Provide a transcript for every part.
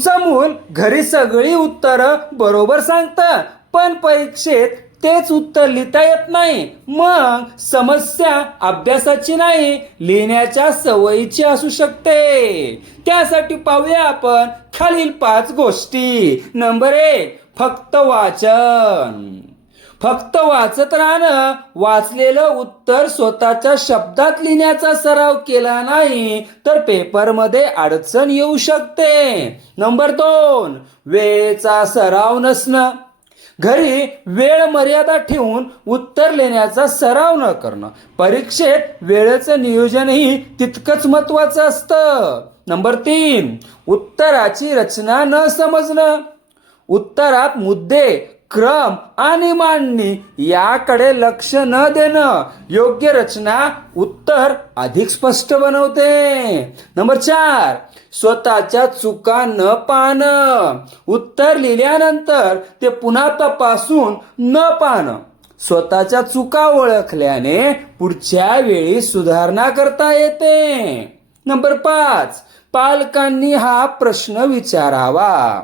तुमचं मूल घरी सगळी उत्तरं बरोबर सांगतं, पण परीक्षेत तेच उत्तर लिहिता येत नाही. मग समस्या अभ्यासाची नाही, लिहिण्याच्या सवयीची असू शकते. त्यासाठी पाहूया आपण खालील 5 गोष्टी. नंबर 1, फक्त वाचन. फक्त वाचत राहणं. वाचलेलं उत्तर स्वतःच्या शब्दात लिहिण्याचा सराव केला नाही तर पेपरमध्ये अडचण येऊ शकते. नंबर 2, वेळेचा सराव नसणं. घरी वेळ मर्यादा ठेवून उत्तर लिहिण्याचा सराव न करणं. परीक्षेत वेळेचं नियोजनही तितकंच महत्वाचं असतं. नंबर 3, उत्तराची रचना न समजणं. उत्तरात मुद्दे, क्रम आणि मांडणी याकडे लक्ष न देणं. योग्य रचना उत्तर अधिक स्पष्ट बनवते. नंबर 4, स्वतःच्या चुका न पाहणं. उत्तर लिहिल्यानंतर ते पुन्हा तपासून न पाहणं. स्वतःच्या चुका ओळखल्याने पुढच्या वेळी सुधारणा करता येते. नंबर 5, पालकांनी हा प्रश्न विचारावा.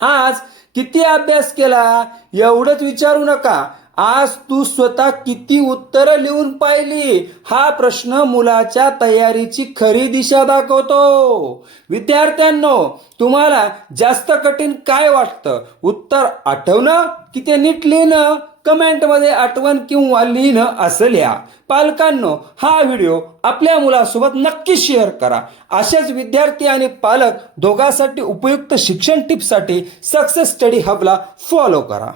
आज किती अभ्यास केला एवढंच विचारू नका. आज तू स्वतः किती उत्तरं लिहून पाहिली हा प्रश्न मुलाच्या तयारीची खरी दिशा दाखवतो. विद्यार्थ्यांनो, तुम्हाला जास्त कठीण काय वाटतं? उत्तर आठवणं की ते नीट लिहिणं? कमेंटमध्ये आठवण किंवा लिहिणं असं लिहा. पालकांनो, हा व्हिडिओ आपल्या मुलासोबत नक्की शेअर करा. असेच विद्यार्थी आणि पालक दोघांसाठी उपयुक्त शिक्षण टिप्ससाठी सक्सेस स्टडी हबला फॉलो करा.